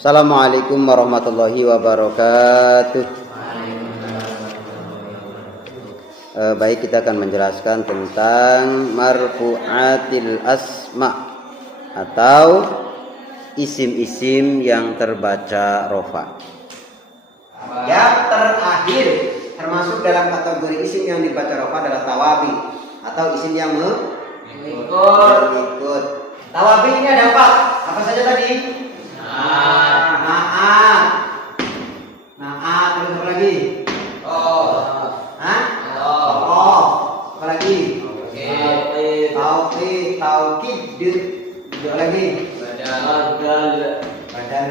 Assalamualaikum warahmatullahi wabarakatuh. Baik, kita akan menjelaskan tentang marfu'atil asma atau isim-isim yang terbaca rofa. Yang terakhir termasuk dalam kategori isim yang dibaca rofa adalah tawabi atau isim yang mengikut. Tawabi ini ada apa saja tadi? Naat, terus apa lagi? Apa lagi? Taukid, juga lagi? Badal.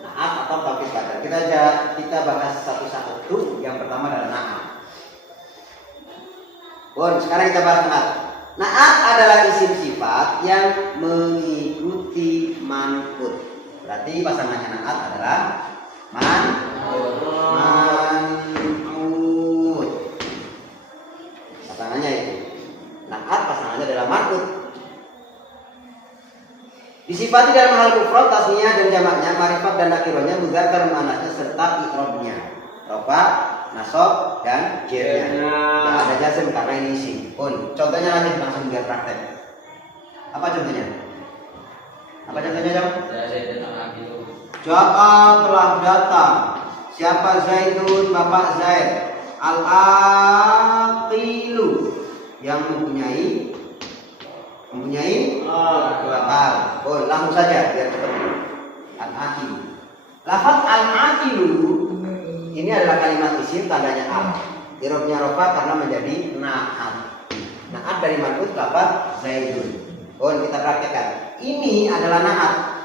Naat atau taukid badal. Kita bahas satu-satu. Yang pertama adalah naat. Sekarang kita bahas naat. Naat adalah isim sifat yang mengikuti man'ut. Berarti pasangannya naat adalah man'ut. Pasangannya itu. Naat pasangannya adalah man'ut. Disifati dalam hal mufrad, tasniyah dan jamaknya, ma'rifat dan nakirahnya, mudzakkar muannasnya serta i'rabnya. Rafa, nasab dan jernya. Yang ada jazm karena ini isim. Contohnya lagi langsung biar praktek. Apa contohnya? Jam? Ja'a telah datang. Siapa Zaidun? Bapak Zaid. Al-aqilu yang mempunyai akal. Langsung saja biar ketemu. Al-aqilu. Lafaz al-aqilu ini adalah kalimat isim tandanya al. I'rabnya rofa karena menjadi naat. Naat dari man'ut lafaz Zaidun. Kita praktekkan. Ini adalah naat.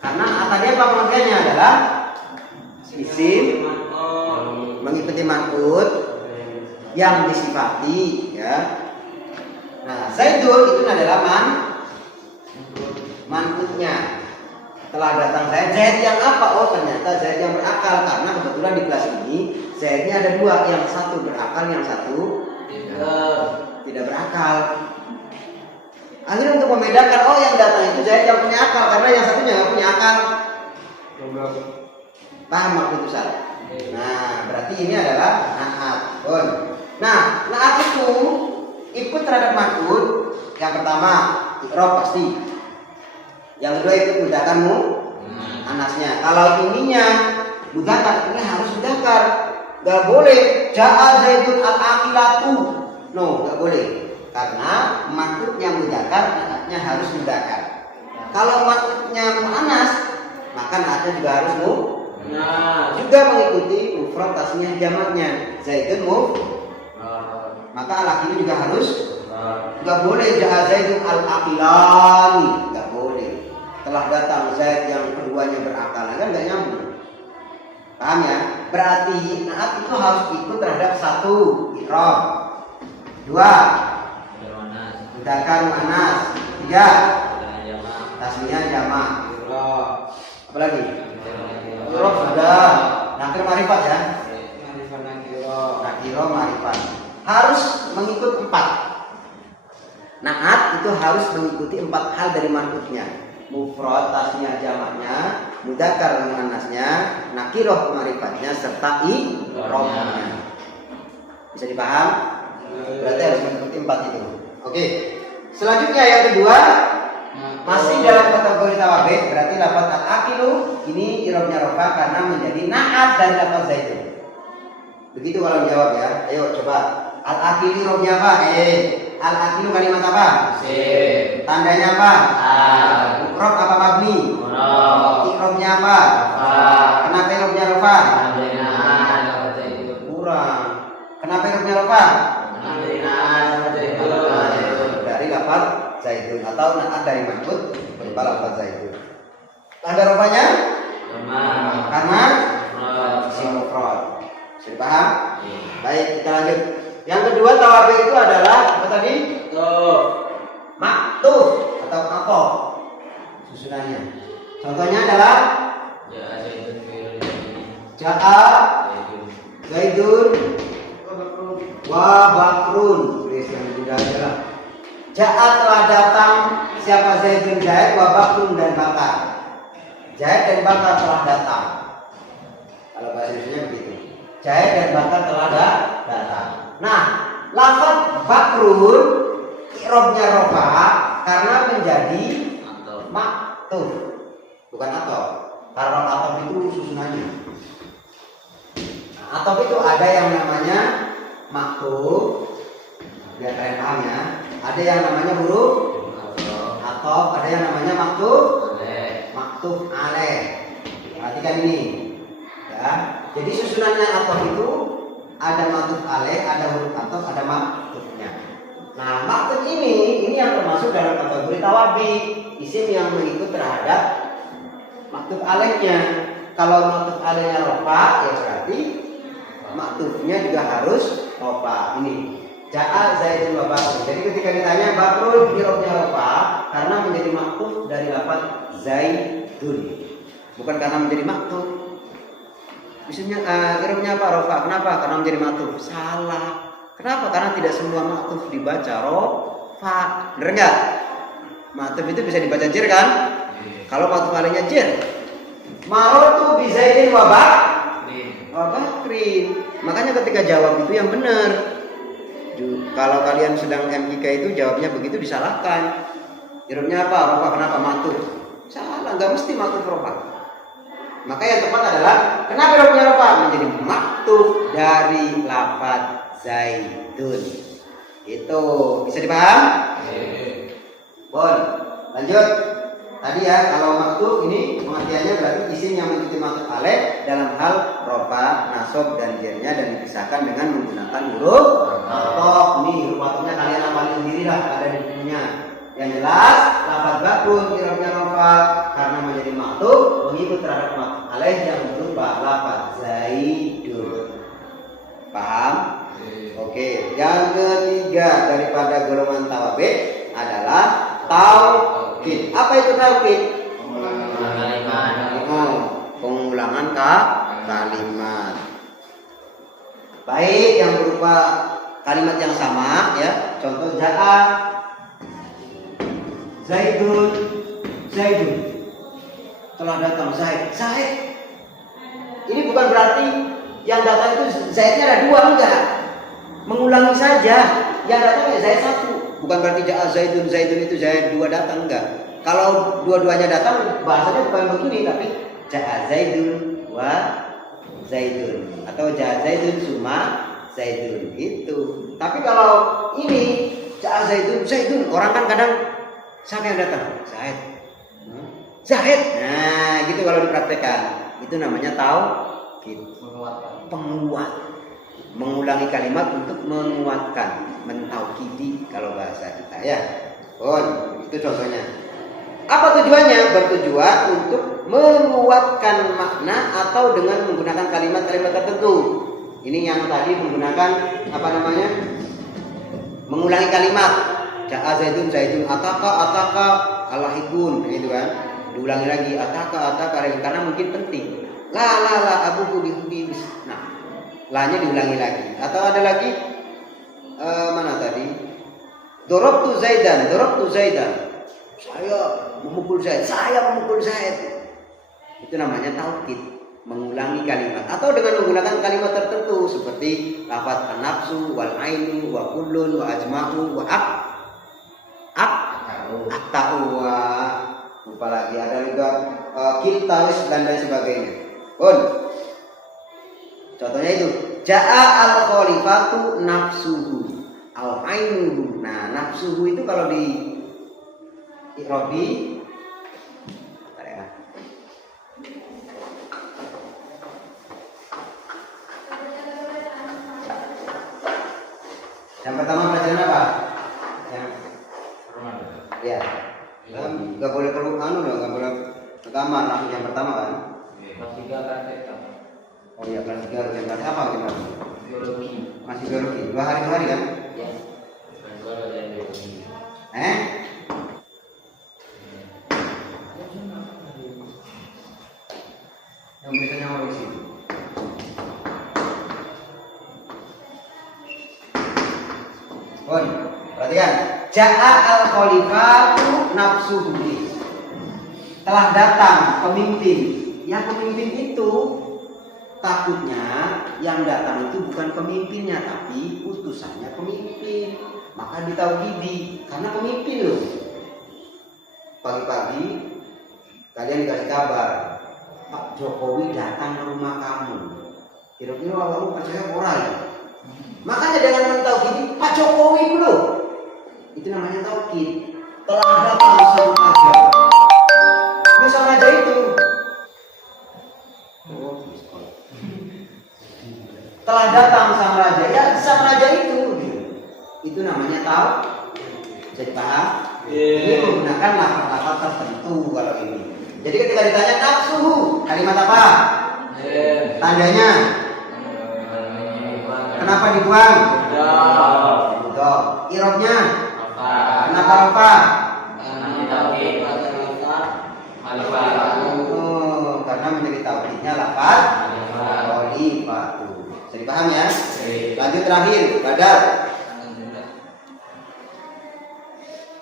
Karena naat tadi apa pengertiannya adalah isim mengikuti man'ut yang disifati, ya. Nah, Zaidun itu adalah man'utnya. Telah datang Zaid yang apa? Ternyata Zaid yang berakal, karena kebetulan di kelas ini Zaidnya ada dua, yang satu berakal, yang satu tidak berakal. Akhirnya untuk membedakan, yang datang itu Zaid yang punya akal, karena yang satunya nggak punya akal. Paham maksud Ustaz? Nah, berarti ini adalah naat. Nah, naat itu ikut terhadap man'ut. Yang pertama, i'rab pasti. Yang kedua ikut mudzakkar anasnya. Kalau ininya mudzakkar, ini harus mudzakkar. Gak boleh ja'a Zaidun al-aqilatu. No, gak boleh. Karena man'utnya mudzakkar, anasnya harus mudzakkar. Kalau man'utnya muannas, maka anasnya juga harus juga mengikuti mufrad, tasniyah, jamaknya. Zaidun maka al-aqil juga harus. Gak boleh ja'a Zaidun al-aqilani. Gak boleh. Telah datang Zaid yang keduanya berakal, kan nggak nyambung. Paham ya? Berarti naat itu harus ikut terhadap satu, i'rab. Dua, mudzakkar muannas. Tiga, tasniyah jamak. Apa lagi? I'rab sudah. Nakir ma'rifat ya. Nakiro ma'rifat. Harus mengikut 4. Naat itu harus mengikuti 4 hal dari man'utnya. Mufrad, tasniyah, jamaknya, mudzakkar muannasnya, nakirah ma'rifatnya, serta i'rabnya. Bisa dipaham? Berarti harus mengikuti 4 itu. Oke. Selanjutnya yang kedua, masih dalam kategori tawabi, berarti lafaz al-aqilu ini i'rabnya rafa karena menjadi naat dari lafaz Zaidun. Begitu kalau jawab ya. Ayo coba. Al-aqilu i'rabnya apa? Al-aqilu kalimat apa? Tandanya apa? Mufrad apa mabni? I'rabnya apa? Kenapa i'rabnya rafa? Kurang. Kenapa i'rabnya rafa? Dari lafaz Zaidun atau naat dari man'ut berupa lafaz Zaidun. Tanda rafanya? Karena isim mufrad. Sudah paham? Baik, kita lanjut. Yang kedua tawabi itu adalah apa tadi? Maktuf atau atof susunannya. Contohnya adalah Ja'a Zaidun wa Bakrun. Yang mudah adalah Ja'a telah datang siapa Zaidun Zaid wa Bakrun dan Bakar. Zaid dan Bakar telah datang. Kalau bahasa Indonesia begitu. Zaid dan Bakar telah datang. Nah, lafaz bakrun i'rabnya rofa karena menjadi maktuf, bukan atof. Karena atof itu susunannya. Nah, atof itu ada yang namanya maktuf, biar kalian paham ya. Ada yang namanya huruf atof, ada yang namanya maktuf alaih. Perhatikan ini, ya. Jadi susunannya atof itu ada maktuf alaih, ada huruf atof, ada maktufnya. Nah, maktuf ini yang termasuk dalam kategori tawabi, isim yang mengikut terhadap maktuf alaihnya. Kalau maktuf alaihnya rofa, ya berarti maktufnya juga harus rofa. Ini ja'a Zaidun wa Bakrun. Jadi ketika ditanya Bakrun i'rabnya rofa karena menjadi maktuf dari lafaz Zaidun, bukan karena menjadi maktuf. Misalnya i'rabnya apa rofa? Kenapa? Karena menjadi maktuf. Salah. Kenapa? Karena tidak semua maktuf dibaca rofa. Benar enggak? Maktuf itu bisa dibaca jer kan? Kalau maktuf alaihnya jer. Marartu bi Zaidin wa Bakrin. Makanya ketika jawab itu yang benar. Kalau kalian sedang MIK itu jawabnya begitu disalahkan. I'rabnya apa? Rofa. Kenapa? Maktuf. Salah, enggak mesti maktuf rofa. Maka yang tepat adalah kenapa i'rabnya rofa? Menjadi maktuf dari lafaz Zaidun. Itu bisa dipaham? Bon, lanjut. Tadi ya, kalau maktuf ini pengertiannya berarti isim yang mengikuti maktuf alaih dalam hal rofa, nasab dan jernya dan dipisahkan dengan menggunakan huruf atof. Nih huruf atofnya kalian hafalin sendiri lah, ada di bukunya. Yang jelas, lafaz bakrun i'rabnya rofa karena menjadi maktuf mengikut terhadap maktuf alaih yang berupa lafaz Zaidun. Paham? Oke, yang ketiga daripada golongan tawabid adalah taukid. Apa itu taukid? Pengulangan kalimat. Baik yang berupa kalimat yang sama ya. Contoh ja'a Zaidun. Telah datang Zaid. Ini bukan berarti yang datang itu Zaidnya ada dua, enggak. Mengulangi saja. Yang datang ya Zaid satu. Bukan berarti ja'a Zaidun itu Zaid dua datang, enggak. Kalau dua-duanya datang bahasanya bukan begini, tapi ja'a Zaidun wa Zaidun atau ja'a Zaidun summa Zaidun itu. Tapi kalau ini ja'a Zaidun, orang kan kadang siapa yang datang? Zaid. Nah, gitu kalau dipraktekkan. Itu namanya taukid. Penguat. Mengulangi kalimat untuk menguatkan, mentaukidi kalau bahasa kita ya. Itu contohnya. Apa tujuannya? Bertujuan untuk menguatkan makna atau dengan menggunakan kalimat-kalimat tertentu. Ini yang tadi menggunakan apa namanya? Mengulangi kalimat. Ja'a Zaidun, ataka alahikun, itu kan. Diulangi lagi ataka karena mungkin penting. La abuku bihubi. Nah, lahnya diulangi lagi. Atau ada lagi mana tadi? Dorobtu Zaidan. Saya memukul Zaid. Itu namanya taukid, mengulangi kalimat atau dengan menggunakan kalimat tertentu seperti lafaz an-nafsu wal ainu wa kullun wa ajma'u wa akta'u wa lupa lagi ada juga kiltawis dan lain sebagainya. Contohnya itu ja'a al-khalifatu nafsuhu al ainuhu. Nah, nafsuhu itu kalau di i'rabi yang pertama pelajaran apa? Ya. Enggak boleh keluar enggak boleh ke kamar yang pertama kan? Kelas 3 kan kita. Oh iya, kelas 3 harus yang apa gimana? Biologi. Masih biologi. 2 hari kan? Ya. Kelas 2 ada yang biologi. Yang biasanya mau isi. Perhatikan. Ja'a al-khalifatu nafsuhu. telah datang pemimpin. Yang pemimpin itu takutnya yang datang itu bukan pemimpinnya tapi utusannya pemimpin. Maka ditauhidi karena pemimpin loh. Pagi-pagi kalian dikasih kabar Pak Jokowi datang ke rumah kamu. Kira-kira kamu percaya orang ya? Makanya dengan mentauhidi Pak Jokowi dulu. Itu namanya tauhid. Telah datang sang raja. Ini sang raja itu. Telah datang sang raja. Ya sang raja itu. Itu namanya tauhid. Jadi paham? Ini menggunakan lafaz-lafaz tertentu kalau ini. Jadi ketika ditanya nafsuhu, kalimat apa? Tandanya. Kenapa dibuang? Irobnya. Kenapa lupa? Karena menjadi tauhidnya lafaz khalifatu. Jadi paham ya? Lanjut terakhir, badal.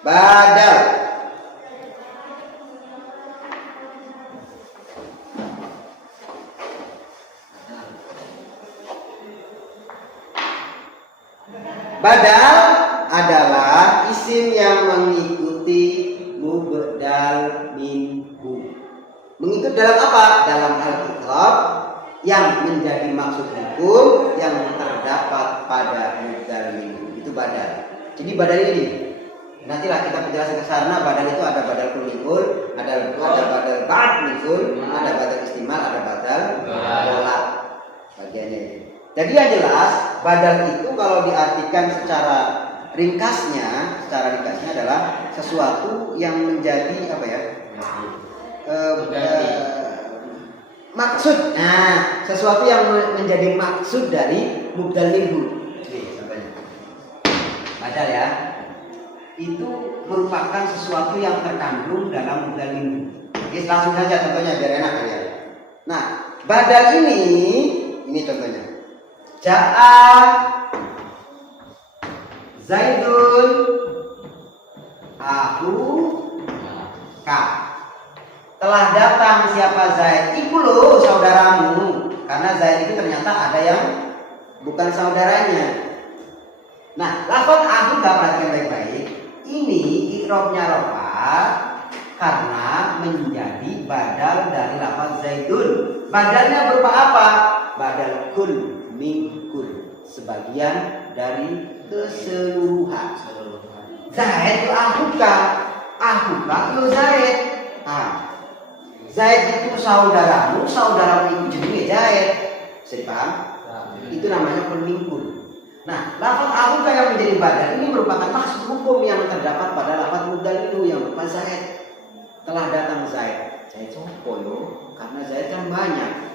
Badal. Badal adalah isim yang mengikuti mubdal minhu. Mengikut dalam apa? Dalam hal i'rab yang menjadi maksud hukum yang terdapat pada mubdal minhu. Itu badal. Jadi badal ini nantilah kita penjelasan ke sana. Badal itu ada badal kulikul, ada badal ba'd minhul, ada badal istimal, ada badal bolat. Bagiannya itu. Jadi yang jelas badal itu kalau diartikan secara ringkasnya adalah sesuatu yang menjadi apa ya? Maksud. Nah, sesuatu yang menjadi maksud dari mubdal minhu. Nih, contohnya. Badal ya. Itu merupakan sesuatu yang terkandung dalam mubdal minhu. Oke, langsung saja contohnya biar enak ya. Nah, badal ini contohnya. Ja'a Zaidun Ka. Telah datang siapa Zaid? Iku loh saudaramu. Karena Zaid itu ternyata ada yang bukan saudaranya. Nah, lafaz ahuka perhatikan baik-baik. Ini i'rabnya rafa karena menjadi badal dari lafaz Zaidun. Badalnya berupa apa? Badal kul mingkul, sebagian dari keseluruhan. Zaid itu ahuka itu Zaid. Zaid itu saudaramu itu jenenge Zaid. Bisa dipaham? Itu namanya mingkul. Nah, lafaz ahuka yang menjadi badal ini merupakan maksud hukum yang terdapat pada lafaz mubdal itu yang berupa Zaid. Telah datang Zaid. Zaid sopo yo? Karena Zaid kan banyak.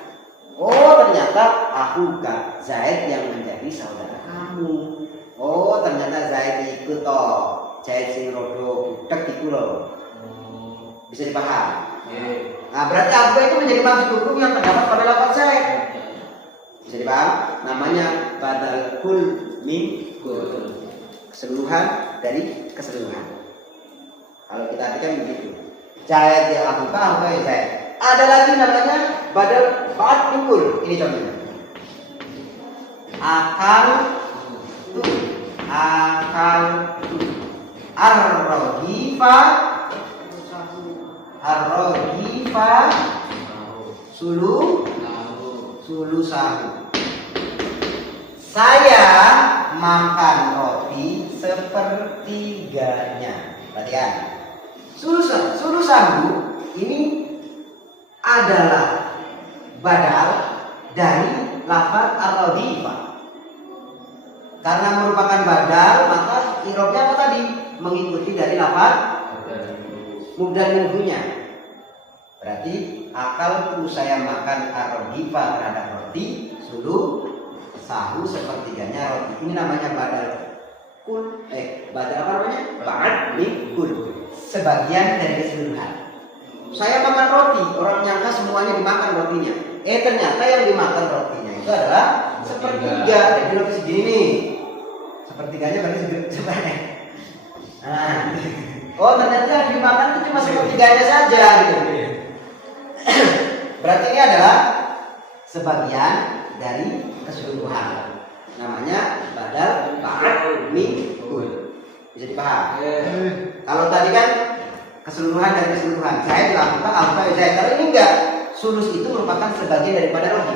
Oh, ternyata ahuka Zaid yang menjadi saudara kamu. Oh, ternyata Zaid ikut toh. Zaid sing rodo butek iku lho. Bisa dipaham? Nah, berarti ahuka itu menjadi maksud hukum yang terdapat pada lafaz Zaid. Bisa dipaham? Namanya badal kul min kul. Keseluruhan dari keseluruhan. Kalau kita artikan begitu. Zaid ya ahuka ya Zaid. Ada lagi namanya badal ba'd mingkul. Ini contohnya. Akal tu ar-rohifa sulu sahu. Saya makan roti sepertiganya. Perhatikan. Sulu sahu ini adalah badal dari lafaz ar-rohifa. Karena merupakan badal, maka i'rabnya apa tadi? Mengikuti dari lafaz mubdal minhunya. Berarti akalku saya makan ar-rohifa terhadap roti, sulu sahu sepertiganya roti. Ini namanya badal kul. Badal apa namanya? Ba'd min kul. Sebagian dari keseluruhan. Saya makan roti, orang nyangka semuanya dimakan rotinya. Ternyata yang dimakan rotinya itu adalah sepertiga. Jadi roti segini nih. Sepertiganya berarti sebenarnya. Nah, Oh ternyata yang dimakan itu cuma sepertiganya saja gitu. Berarti ini adalah sebagian dari keseluruhan. Namanya badal ba'd min kul. Bisa dipaham? Kalau tadi kan keseluruhan dari keseluruhan. Saya dilakukan alfa saya. Kalau ini enggak. Sulus itu merupakan sebagian daripada roti.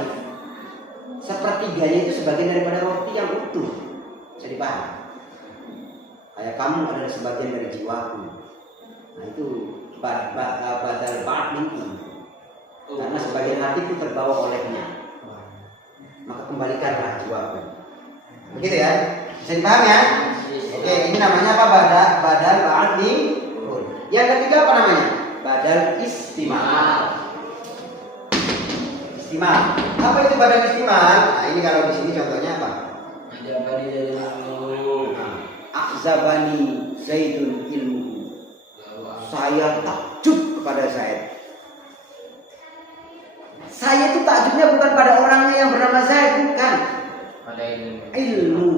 Sepertiganya itu sebagian daripada roti yang utuh. Bisa dipaham? Kayak kamu adalah sebagian dari jiwaku. Nah itu badal ba'd min kul. Karena sebagian hati itu terbawa olehnya. Maka kembalikanlah jiwaku. Begitu ya? Bisa dipaham ya? Oke, ini namanya apa? Badal ba'd min kul. Yang ketiga apa namanya? Badal istimal. Istimal. Apa itu badal istimal? Nah, ini kalau di sini contohnya apa? Ajabani dari ilmu. Akzabani Zaidun ilmu. Saya takjub kepada Zaid. Saya itu takjubnya bukan pada orangnya yang bernama Zaid, bukan. Pada Ilmu.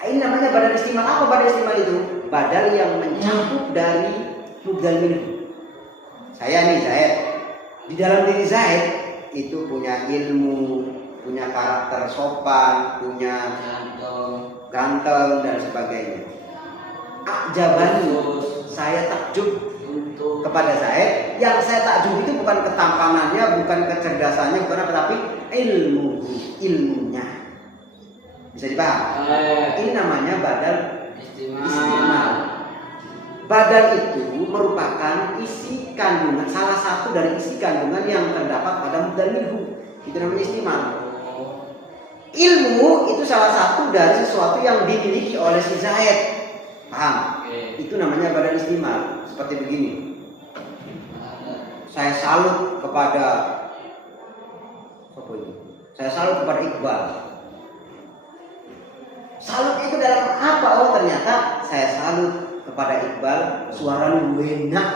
Ini namanya badal istimal. Apa badal istimal itu? Badal yang mencakup dari mubdal minhu. Saya nih Zaid. Di dalam diri Zaid itu punya ilmu, punya karakter sopan, punya ganteng dan sebagainya. Ajabani, saya takjub kepada Zaid. Yang saya takjub itu bukan ketampanannya, bukan kecerdasannya, bukan apa, tapi ilmunya. Bisa dipaham? Ini namanya badal istimal. Badal itu merupakan isi kandungan, salah satu dari isi kandungan yang terdapat pada mubdal minhu. Itu namanya istimal. Ilmu itu salah satu dari sesuatu yang dimiliki oleh si Zaid. Paham? Itu namanya badal istimal. Seperti begini. Saya salut kepada apa itu? Saya salut kepada Iqbal. Salut itu dalam apa? Oh ternyata saya salut kepada Iqbal, suaranya enak.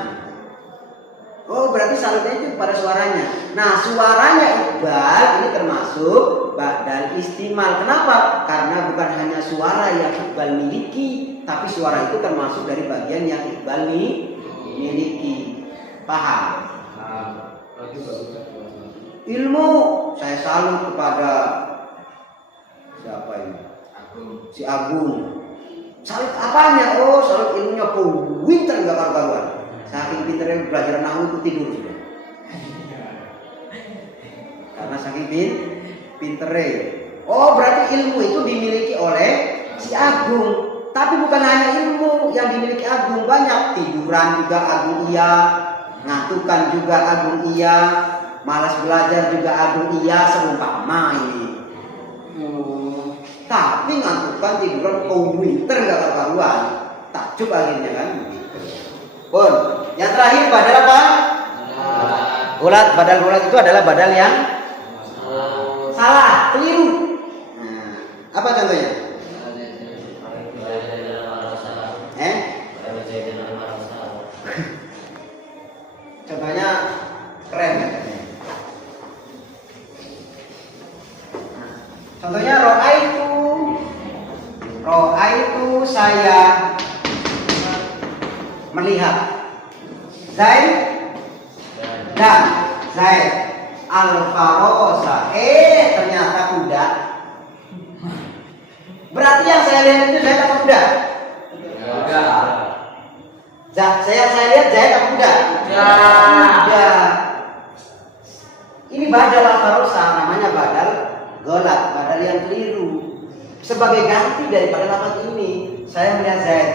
Oh berarti salutnya itu pada suaranya. Nah suaranya Iqbal ini termasuk badal istimal. Kenapa? Karena bukan hanya suara yang Iqbal miliki, tapi suara itu termasuk dari bagian yang Iqbal miliki. Paham? Ilmu, saya salut kepada siapa ini? Si Agung. Salut apanya? Oh, salut ilmunya. Pinter nggak karuan. Saking pinternya belajar nahwu itu tidur sudah. Karena saking pinternya. Oh, berarti ilmu itu dimiliki oleh si Agung. Tapi bukan hanya ilmu yang dimiliki Agung, banyak. Tiduran juga Agung iya, ngantukan juga Agung iya, malas belajar juga Agung iya, seumpama ini. Tapi ngantukan tiduran pinter nggak karuan. Takjub akhirnya kan. Pun, yang terakhir badal apa? Gulat. Badal gulat itu adalah badal yang salah, keliru. Nah, apa contohnya? Contohnya keren katanya. Contohnya ro'aitu saya melihat Zaid dan Zaid al-farosa. Ternyata kuda. Berarti yang saya lihat itu Zaid apa kuda? Saya lihat Zaid apa kuda? Kuda. Ini badal al-farosa, namanya badal golat, badal yang keliru. Sebagai ganti daripada lafaz ini, saya melihat Zaid,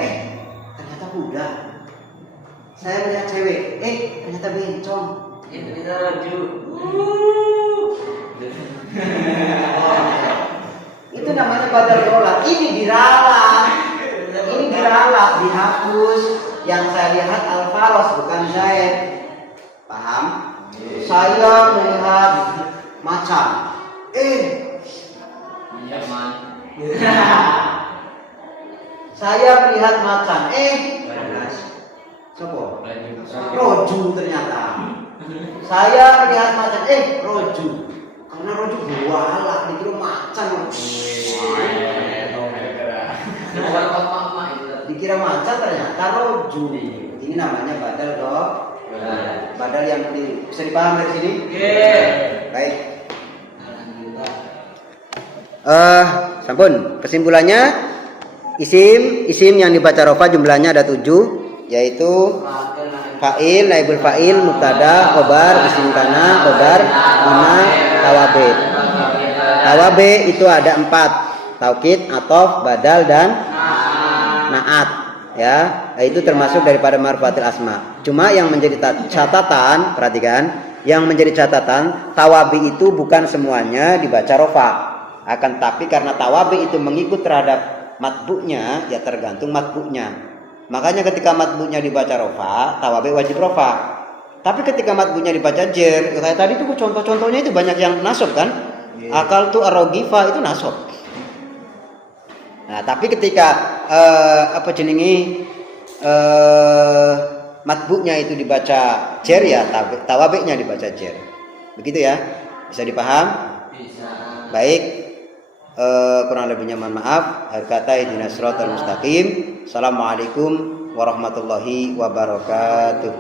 ternyata kuda. Saya melihat cewek, ternyata bencong. Ternyata laju. Itu namanya badal golat. Ini diralat, dihapus. Yang saya lihat al-faros bukan Zaid. Paham? Saya melihat macan. Saya melihat macan. Sopo? Roju ternyata. Saya melihat macan. Roju. Karena roju buala, dikira macan. Dikira macan ternyata roju. Ini namanya badal toh. Badal yang keliru. Bisa dipaham dari sini? Baik. Sampun. Kesimpulannya isim yang dibaca rofa jumlahnya ada 7, yaitu fa'il, naibul fa'il, mubtada, khobar, isim kana, khobar, lima, tawabe. Tawabe itu ada 4, taukid, atof, badal dan naat. Ya, itu termasuk daripada marfuatil asma. Cuma yang menjadi catatan, perhatikan, yang menjadi catatan, tawabi itu bukan semuanya dibaca rofa. Akan tapi karena tawabi itu mengikut terhadap matbu'nya, ya tergantung matbu'nya. Makanya ketika matbu'nya dibaca rofa, tawabi wajib rofa. Tapi ketika matbu'nya dibaca jer, kayak tadi tuh contoh-contohnya itu banyak yang nasab kan? Akal tuh arogifa itu nasab. Nah, tapi ketika matbu'nya itu dibaca jer, ya tawabi'nya dibaca jer. Begitu ya? Bisa dipaham? Bisa. Baik. Kurang lebihnya mohon maaf. Akhir kata ihdinas siratal mustaqim. Assalamualaikum warahmatullahi wabarakatuh.